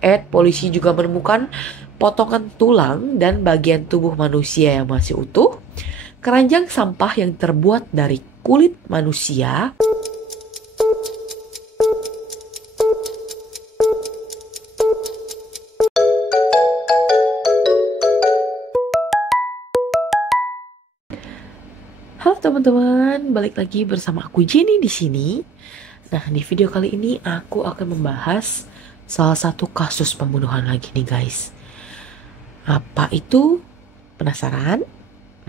Ed, polisi juga menemukan potongan tulang dan bagian tubuh manusia yang masih utuh, keranjang sampah yang terbuat dari kulit manusia, Halo teman-teman, balik lagi bersama aku Jenny di sini. Nah, di video kali ini aku akan membahas salah satu kasus pembunuhan lagi nih guys. Apa itu? Penasaran?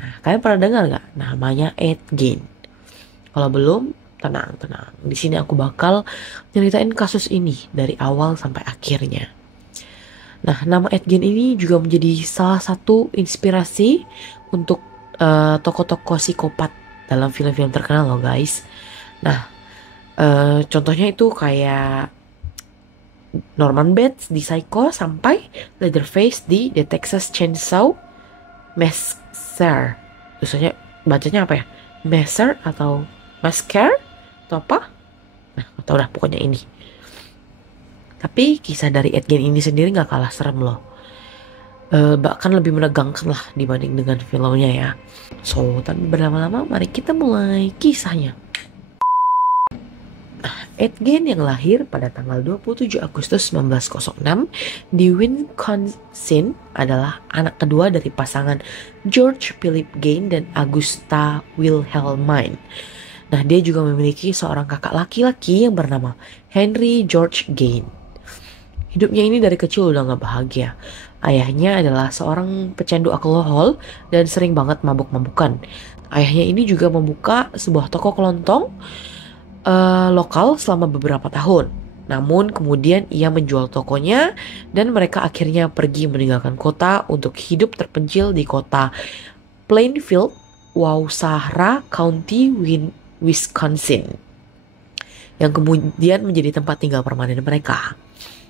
Nah, kalian pernah dengar nggak? Namanya Ed Gein. Kalau belum, tenang. Di sini aku bakal nyeritain kasus ini dari awal sampai akhirnya. Nah, nama Ed Gein ini juga menjadi salah satu inspirasi untuk tokoh-tokoh psikopat dalam film-film terkenal loh guys. Nah, contohnya itu kayak Norman Bates di Psycho sampai Leatherface di The Texas Chainsaw Massacre. Biasanya bacanya apa ya? Massacre atau Massacre atau apa? Nah, atau udah pokoknya ini. Tapi kisah dari Ed Gein ini sendiri nggak kalah serem loh. Bahkan lebih menegangkan lah dibanding dengan filmnya ya. So, tanpa berlama-lama mari kita mulai kisahnya. Ed Gein yang lahir pada tanggal 27 Agustus 1906 di Wisconsin adalah anak kedua dari pasangan George Philip Gein dan Augusta Wilhelmine. Nah, dia juga memiliki seorang kakak laki-laki yang bernama Henry George Gein. Hidupnya ini dari kecil udah gak bahagia. Ayahnya adalah seorang pecandu alkohol dan sering banget mabuk-mabukan. Ayahnya ini juga membuka sebuah toko kelontong lokal selama beberapa tahun. Namun kemudian ia menjual tokonya dan mereka akhirnya pergi meninggalkan kota untuk hidup terpencil di kota Plainfield, Wausau County, Wisconsin, yang kemudian menjadi tempat tinggal permanen mereka.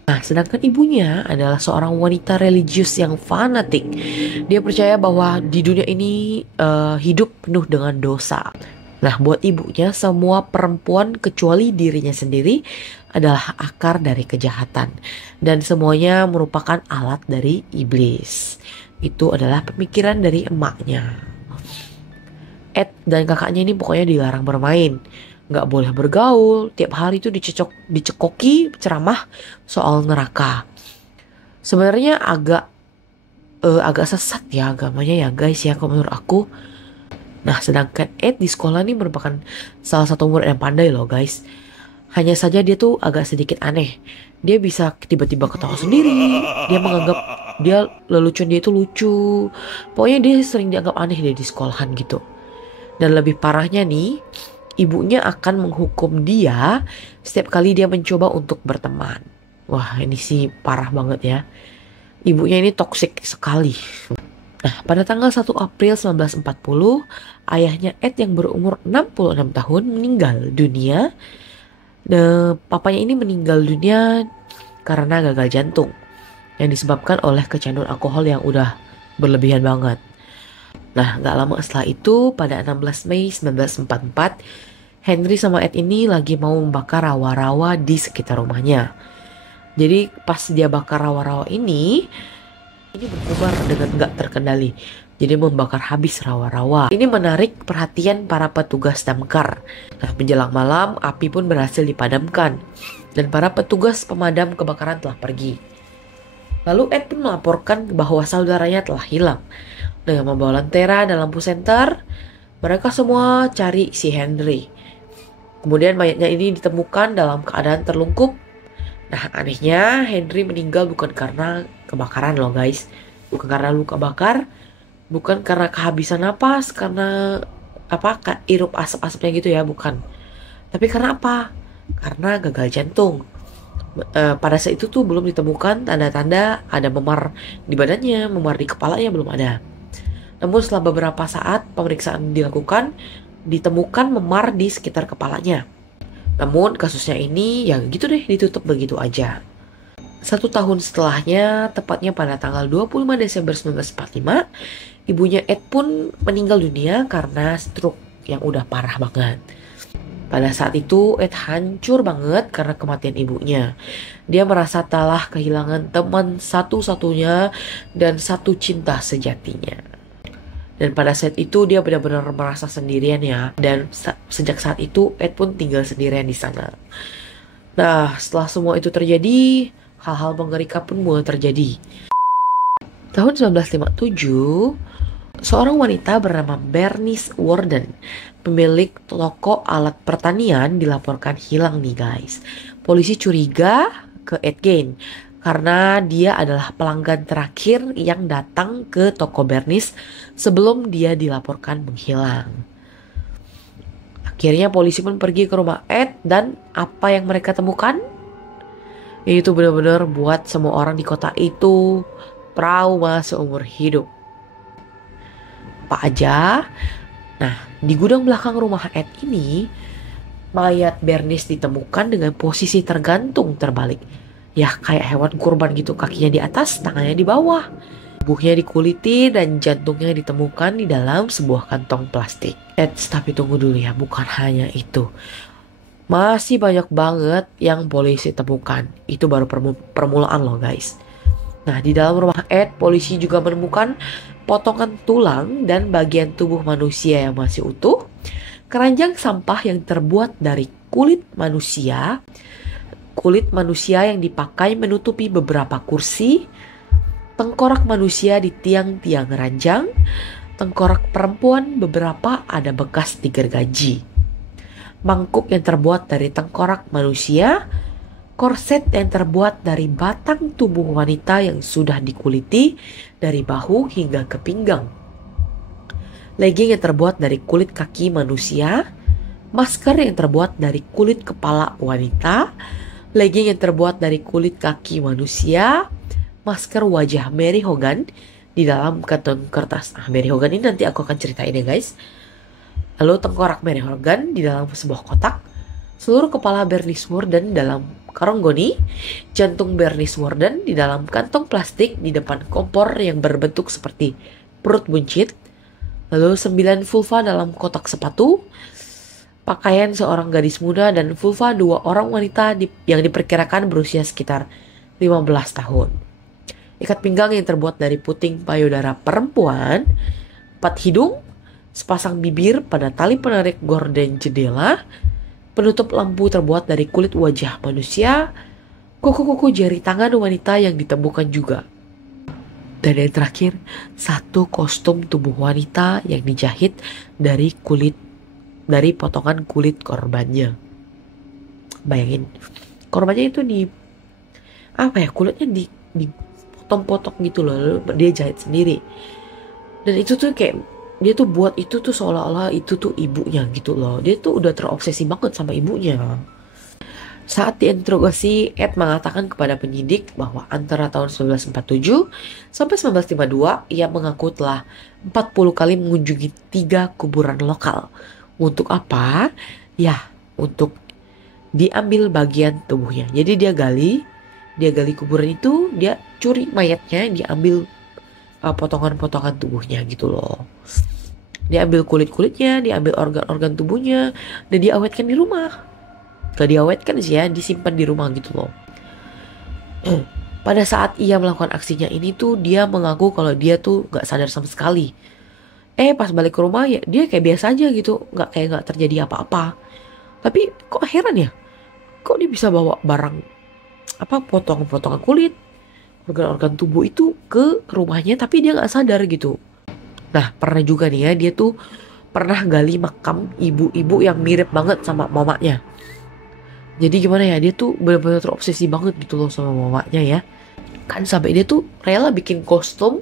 Nah, sedangkan ibunya adalah seorang wanita religius yang fanatik. Dia percaya bahwa di dunia ini hidup penuh dengan dosa. Nah, buat ibunya semua perempuan kecuali dirinya sendiri adalah akar dari kejahatan. Dan semuanya merupakan alat dari iblis. Itu adalah pemikiran dari emaknya. Ed dan kakaknya ini pokoknya dilarang bermain. Nggak boleh bergaul, tiap hari itu dicekoki ceramah soal neraka. Sebenarnya agak sesat ya agamanya ya guys ya kalau menurut aku. Nah, sedangkan Ed di sekolah ini merupakan salah satu murid yang pandai loh guys. Hanya saja dia tuh agak sedikit aneh. Dia bisa tiba-tiba ketawa sendiri. Dia menganggap lelucon dia itu lucu. Pokoknya dia sering dianggap aneh deh di sekolahan gitu. Dan lebih parahnya nih, ibunya akan menghukum dia setiap kali dia mencoba untuk berteman. Wah, ini sih parah banget ya. Ibunya ini toksik sekali. Nah, pada tanggal 1 April 1940, ayahnya Ed yang berumur 66 tahun meninggal dunia. Dan papanya ini meninggal dunia karena gagal jantung yang disebabkan oleh kecanduan alkohol yang udah berlebihan banget. Nah, gak lama setelah itu, pada 16 Mei 1944, Henry sama Ed ini lagi mau membakar rawa-rawa di sekitar rumahnya. Jadi pas dia bakar rawa-rawa ini berkobar dengan gak terkendali. Jadi membakar habis rawa-rawa. Ini menarik perhatian para petugas damkar. Nah, menjelang malam, api pun berhasil dipadamkan. Dan para petugas pemadam kebakaran telah pergi. Lalu Ed pun melaporkan bahwa saudaranya telah hilang. Dengan membawa lentera dan lampu senter, mereka semua cari si Henry. Kemudian mayatnya ini ditemukan dalam keadaan terlungkup. Nah, anehnya Henry meninggal bukan karena kebakaran loh guys. Bukan karena luka bakar, bukan karena kehabisan napas, karena hirup asap-asapnya gitu ya, bukan. Tapi karena apa? Karena gagal jantung. Pada saat itu tuh belum ditemukan tanda-tanda ada memar di badannya, memar di kepalanya belum ada. Namun setelah beberapa saat pemeriksaan dilakukan, ditemukan memar di sekitar kepalanya. Namun kasusnya ini ya gitu deh, ditutup begitu aja. 1 tahun setelahnya, tepatnya pada tanggal 25 Desember 1945, ibunya Ed pun meninggal dunia karena stroke yang udah parah banget. Pada saat itu Ed hancur banget karena kematian ibunya. Dia merasa telah kehilangan teman satu-satunya dan satu cinta sejatinya. Dan pada saat itu dia benar-benar merasa sendirian ya. Dan sejak saat itu Ed pun tinggal sendirian di sana. Nah, setelah semua itu terjadi, hal-hal mengerikan pun mulai terjadi. Tahun 1957, seorang wanita bernama Bernice Worden, pemilik toko alat pertanian, dilaporkan hilang nih guys. Polisi curiga ke Ed Gein karena dia adalah pelanggan terakhir yang datang ke toko Bernice sebelum dia dilaporkan menghilang. Akhirnya polisi pun pergi ke rumah Ed dan apa yang mereka temukan? Itu benar-benar buat semua orang di kota itu trauma seumur hidup. Apa aja? Nah, di gudang belakang rumah Ed ini, mayat Bernice ditemukan dengan posisi tergantung terbalik. Ya, kayak hewan kurban gitu, kakinya di atas, tangannya di bawah. Tubuhnya dikuliti dan jantungnya ditemukan di dalam sebuah kantong plastik. Ed, tapi tunggu dulu ya, bukan hanya itu. Masih banyak banget yang polisi temukan. Itu baru permulaan loh guys. Nah, di dalam rumah Ed, polisi juga menemukan potongan tulang dan bagian tubuh manusia yang masih utuh, keranjang sampah yang terbuat dari kulit manusia yang dipakai menutupi beberapa kursi, tengkorak manusia di tiang-tiang ranjang, tengkorak perempuan beberapa ada bekas digergaji, mangkuk yang terbuat dari tengkorak manusia, korset yang terbuat dari batang tubuh wanita yang sudah dikuliti dari bahu hingga ke pinggang, legging yang terbuat dari kulit kaki manusia, masker yang terbuat dari kulit kepala wanita, legging yang terbuat dari kulit kaki manusia, masker wajah Mary Hogan di dalam kantong kertas. Mary Hogan ini nanti aku akan ceritain ya guys. Lalu tengkorak Mary Hogan di dalam sebuah kotak, seluruh kepala Bernice Worden dalam karung goni, jantung Bernice Worden di dalam kantong plastik di depan kompor yang berbentuk seperti perut buncit, lalu 9 vulva dalam kotak sepatu, pakaian seorang gadis muda dan vulva 2 orang wanita yang diperkirakan berusia sekitar 15 tahun. Ikat pinggang yang terbuat dari puting payudara perempuan, 4 hidung, sepasang bibir pada tali penarik gorden jendela, penutup lampu terbuat dari kulit wajah manusia, kuku-kuku jari tangan wanita yang ditemukan juga. Dan yang terakhir, 1 kostum tubuh wanita yang dijahit dari potongan kulit korbannya. Bayangin, korbannya itu kulitnya dipotong-potong gitu loh, dia jahit sendiri. Dan itu tuh kayak dia tuh buat itu tuh seolah-olah itu tuh ibunya gitu loh. Dia tuh udah terobsesi banget sama ibunya. Saat diinterogasi, Ed mengatakan kepada penyidik bahwa antara tahun 1947 sampai 1952, ia mengaku telah 40 kali mengunjungi 3 kuburan lokal. Untuk apa? Ya, untuk diambil bagian tubuhnya. Jadi dia gali kuburan itu, dia curi mayatnya, diambil potongan-potongan tubuhnya gitu loh. Dia ambil kulit-kulitnya, dia ambil organ-organ tubuhnya, dan diawetkan di rumah. Gak diawetkan sih ya, disimpan di rumah gitu loh. Pada saat ia melakukan aksinya ini tuh, dia mengaku kalau dia tuh gak sadar sama sekali. Pas balik ke rumah ya dia kayak biasa aja gitu, gak terjadi apa-apa. Tapi kok heran ya, kok dia bisa bawa barang potongan-potongan kulit, organ-organ tubuh itu ke rumahnya, tapi dia gak sadar gitu. Nah, pernah juga nih ya, dia tuh pernah gali makam ibu-ibu yang mirip banget sama mamanya. Jadi gimana ya, dia tuh benar-benar terobsesi banget gitu loh sama mamanya ya. Kan sampai dia tuh rela bikin kostum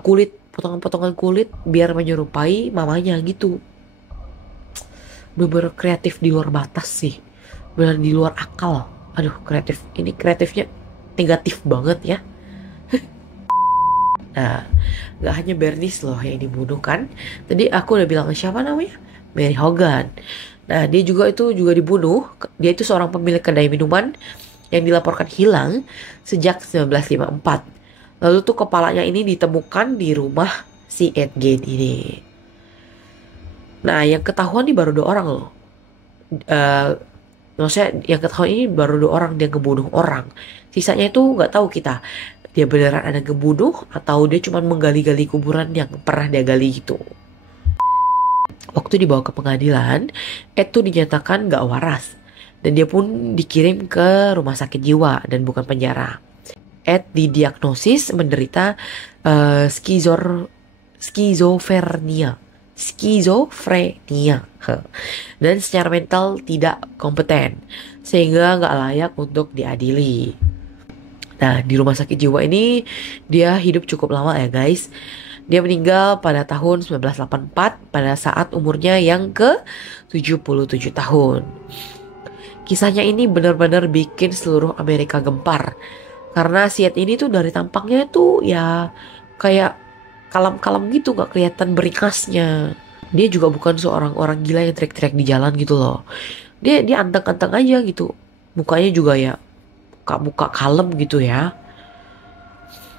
kulit, potongan-potongan kulit biar menyerupai mamanya gitu. Bener-bener kreatif di luar batas sih. Bener di luar akal. Aduh, kreatif. Ini kreatifnya negatif banget ya. Nah, gak hanya Bernice loh yang dibunuh kan. Tadi aku udah bilang siapa namanya? Mary Hogan. Nah, dia juga dibunuh. Dia itu seorang pemilik kedai minuman yang dilaporkan hilang sejak 1954. Lalu tuh kepalanya ini ditemukan di rumah si Ed Gein ini. Nah, yang ketahuan nih baru 2 orang loh. eh maksudnya yang ketahuan ini baru 2 orang dia ngebunuh orang. Sisanya itu nggak tahu kita. Dia beneran ada ngebunuh atau dia cuma menggali-gali kuburan yang pernah dia gali gitu. Waktu dibawa ke pengadilan, Ed tuh dinyatakan gak waras. Dan dia pun dikirim ke rumah sakit jiwa dan bukan penjara. Ed didiagnosis menderita skizofrenia. Skizofrenia. Dan secara mental tidak kompeten. Sehingga gak layak untuk diadili. Nah, di rumah sakit jiwa ini dia hidup cukup lama ya guys. Dia meninggal pada tahun 1984 pada saat umurnya yang ke 77 tahun. Kisahnya ini benar-benar bikin seluruh Amerika gempar. Karena si Ed ini tuh dari tampangnya tuh ya kayak kalem-kalem gitu, gak kelihatan beringasnya. Dia juga bukan seorang orang gila yang teriak-teriak di jalan gitu loh. Dia anteng-anteng aja gitu. Mukanya juga ya muka kalem gitu ya.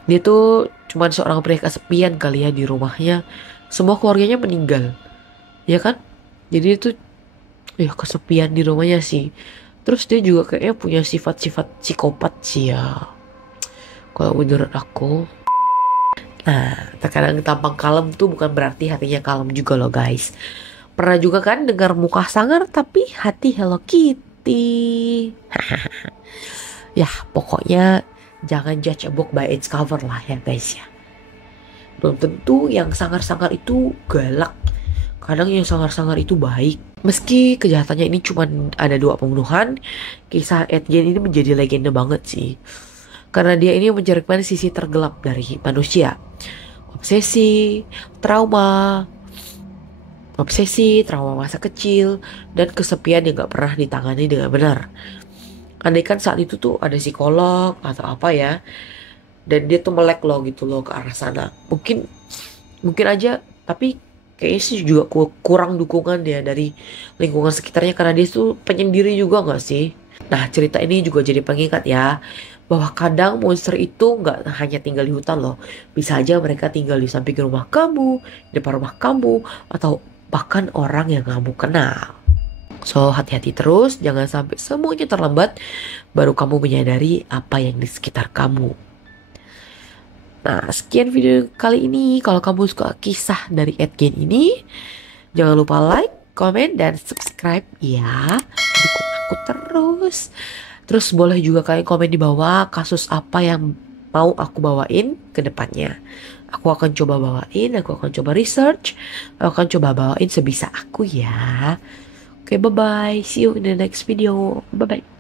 Dia tuh cuman seorang pria kesepian kali ya di rumahnya. Semua keluarganya meninggal. Ya kan? Jadi itu ya kesepian di rumahnya sih. Terus dia juga kayaknya punya sifat-sifat psikopat sih ya. Kalau menurut aku. Nah, terkadang tampang kalem tuh bukan berarti hatinya kalem juga loh guys. Pernah juga kan dengar muka sangar tapi hati Hello Kitty. Ya pokoknya jangan judge a book by its cover lah ya guys ya. Belum tentu yang sangar-sangar itu galak. Kadang yang sangar-sangar itu baik. Meski kejahatannya ini cuma ada 2 pembunuhan, kisah Ed Gein ini menjadi legenda banget sih. Karena dia ini menceritakan sisi tergelap dari manusia. Obsesi, trauma masa kecil, dan kesepian yang gak pernah ditangani dengan benar. Andaikan saat itu tuh ada psikolog atau apa ya, dan dia tuh melek loh gitu loh ke arah sana. Mungkin aja, tapi kayaknya sih juga kurang dukungan dia dari lingkungan sekitarnya karena dia tuh penyendiri juga gak sih? Nah, cerita ini juga jadi pengingat ya, bahwa kadang monster itu gak hanya tinggal di hutan loh. Bisa aja mereka tinggal di samping rumah kamu, di depan rumah kamu, atau bahkan orang yang kamu kenal. So, hati-hati terus, jangan sampai semuanya terlambat, baru kamu menyadari apa yang di sekitar kamu. Nah, sekian video kali ini. Kalau kamu suka kisah dari Ed Gein ini, jangan lupa like, komen, dan subscribe ya. Dukung aku terus. Terus boleh juga kalian komen di bawah kasus apa yang mau aku bawain ke depannya. Aku akan coba bawain, aku akan coba research, aku akan coba bawain sebisa aku ya. Oke, bye-bye. See you in the next video. Bye-bye.